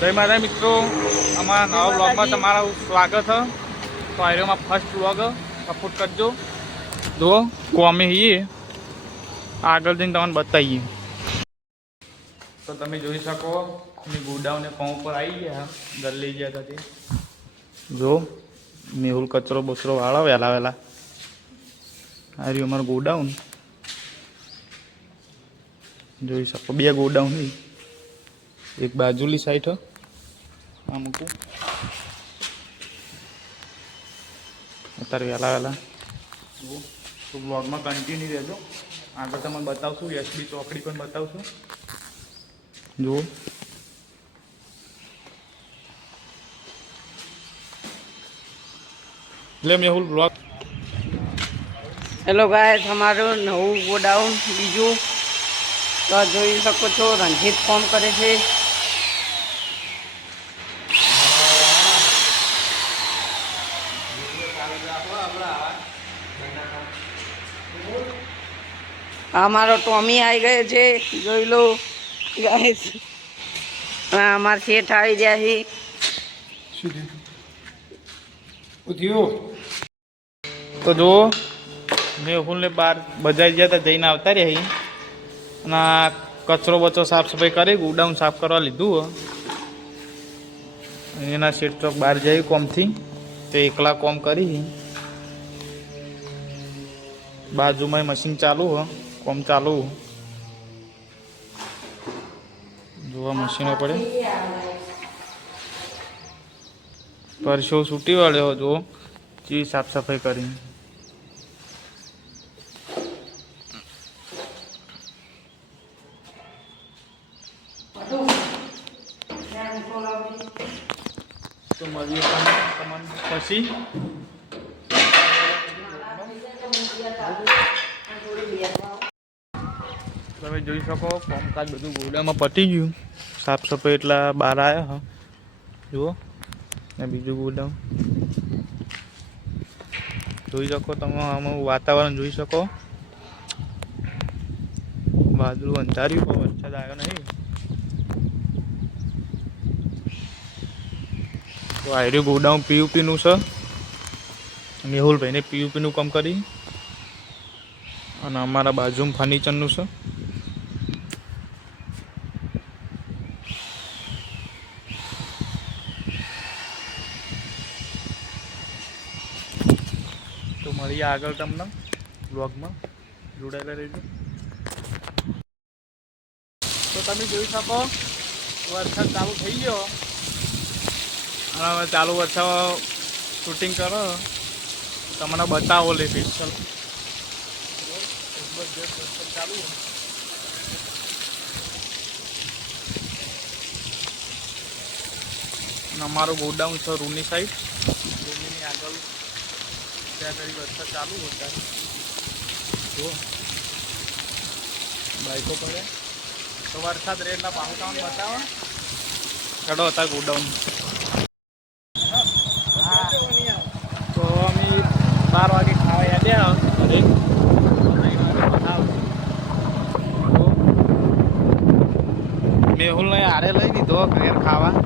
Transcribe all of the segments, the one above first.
જય માતા મિત્રો, અમારા નવા બ્લોગમાં તમારું સ્વાગત છે. તો આયરોમાં ફર્સ્ટ બ્લોગ સપોર્ટ કરજો. જો કોમે છીએ આગળ જઈને તમને બતાવીએ. તો તમે જોઈ શકો અમે ગોડાઉને પંપ પર આવી ગયા. ઘર લઈ ગયા હતા તે જો મેહુલ કચરો બચરો વાળો વહેલા વહેલા. આ રહ્યું અમારું ગોડાઉન. જોઈ શકો બે ગોડાઉન એક બાજુલી સાઈડ આ મૂકું અત્યારે વહેલા વહેલા તો બ્લોગમાં કન્ટિન્યુ રહેજો. આગળ તમને બતાવશું એસબી ચોકડી પણ બતાવશું. જુઓ એટલે મેહુલ બ્લોગ. હેલો ગાઈસ, અમારું નવું ગોડાઉન બીજું તો જોઈ શકો છો. રણજીત ફોન કરે છે. અમારો ટોમી આવી ગયો છે, જોઈ લો ગાઈસ. અમારા શેઠ આવી ગયા છે. તો જુઓ મેહુલને બહાર બજાઈ ગયા હતા, જઈને આવતા રહ્યા. અને કચરો બચરો સાફ સફાઈ કરી ગોડાઉન સાફ કરવા લીધું. એના શેઠ ચોક બહાર જાય કોમથી તે એકલા કોમ કરી. બાજુમાં મશીન ચાલુ કોમ ચાલુ. જોવા મશીનો પડે પરસો છૂટી વાળ્યો. જો ચી સાફ સફાઈ કરી. તો મળીએ તમને પછી. તમે જોઈ શકો કામકાજ બધું ગોડામાં પતી ગયું. સાફ સફાઈ એટલા બહાર આવ્યા. જુઓ ને બીજું ગોડાઉન જોઈ શકો તમે. આમાં વાતાવરણ જોઈ શકો. વાદળું અંધાર્યું પણ વરસાદ આવ્યો નહીં. તો આયરું ગોડાઉન પીયુપીનું છે. મેહુલભાઈને પીયુપીનું કામ કરી. અને અમારા બાજુમાં ફર્નિચરનું છે. તો મળીએ આગળ તમને બ્લોગમાં જોડાયેલા રહેજો. તો તમે જોઈ શકો વરસાદ ચાલુ થઈ ગયો. અને હવે ચાલુ વરસાદ શૂટિંગ કરો તમને બતાવો લે પિક્ચર ચાલુ. અમારું ગોડાઉન છે રૂમની સાઈડ. રૂમની આગળ ત્યાં ઘડી વરસાદ ચાલુ હતા. જો બાઈકો પડે તો વરસાદ રે એટલા પાઉટાઉન બતાવો. ચડો હતા ગોડાઉન. તો અમે 12 વાગે ખાવા યાદ્યા. અરે મેહુલને આરે લઈ દીધો ઘેર ખાવા.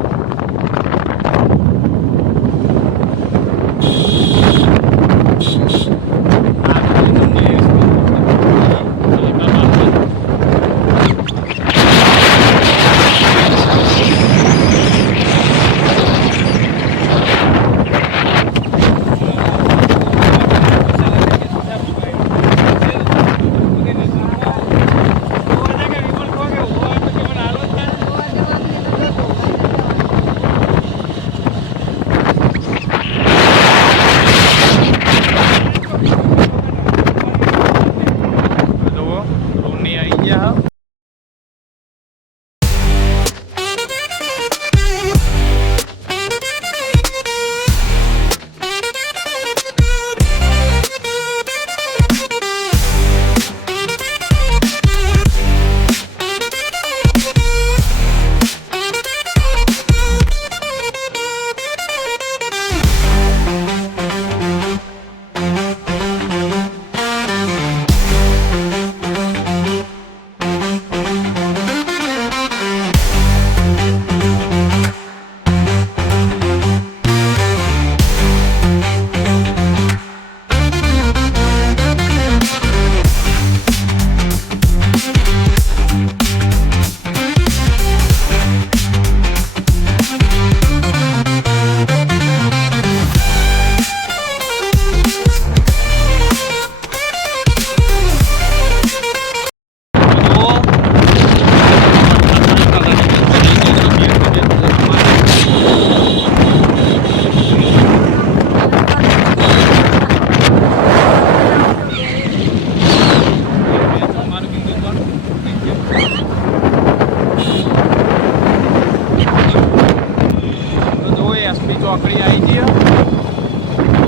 ચોકડી આવી જઈએ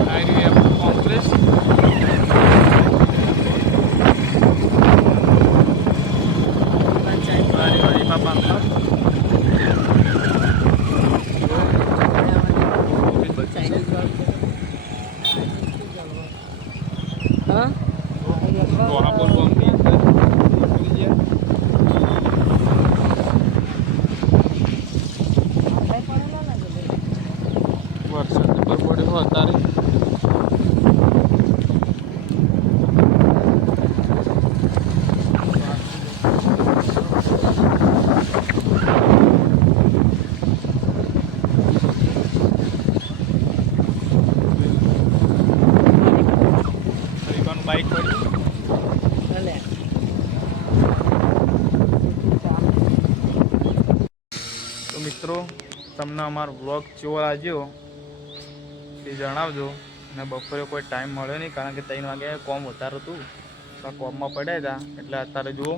આવી રહ્યું કોમ્પ્લેક્સ હા વરસાદ પર પડ્યો અત્યારે બાઈક પડ્યું ભલે તો મિત્રો તમને અમારો વ્લોગ કેવો લાગ્યો એ જણાવજો અને બપોરે કોઈ ટાઈમ મળ્યો નહીં કારણ કે 3 વાગે કોમ વધારે હતું તો આ કોમમાં પડ્યા હતા એટલે અત્યારે જુઓ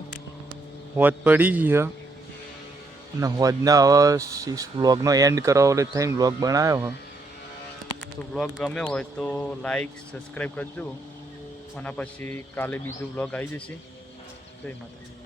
હોજ પડી ગઈ અને હોજના હવે વ્લોગનો એન્ડ કરવા એટલે થઈને વ્લોગ બનાવ્યો હોય તો વ્લોગ ગમ્યો હોય તો લાઈક સબસ્ક્રાઈબ કરજો અને પછી કાલે બીજો વ્લોગ આવી જશે જય માતાજી.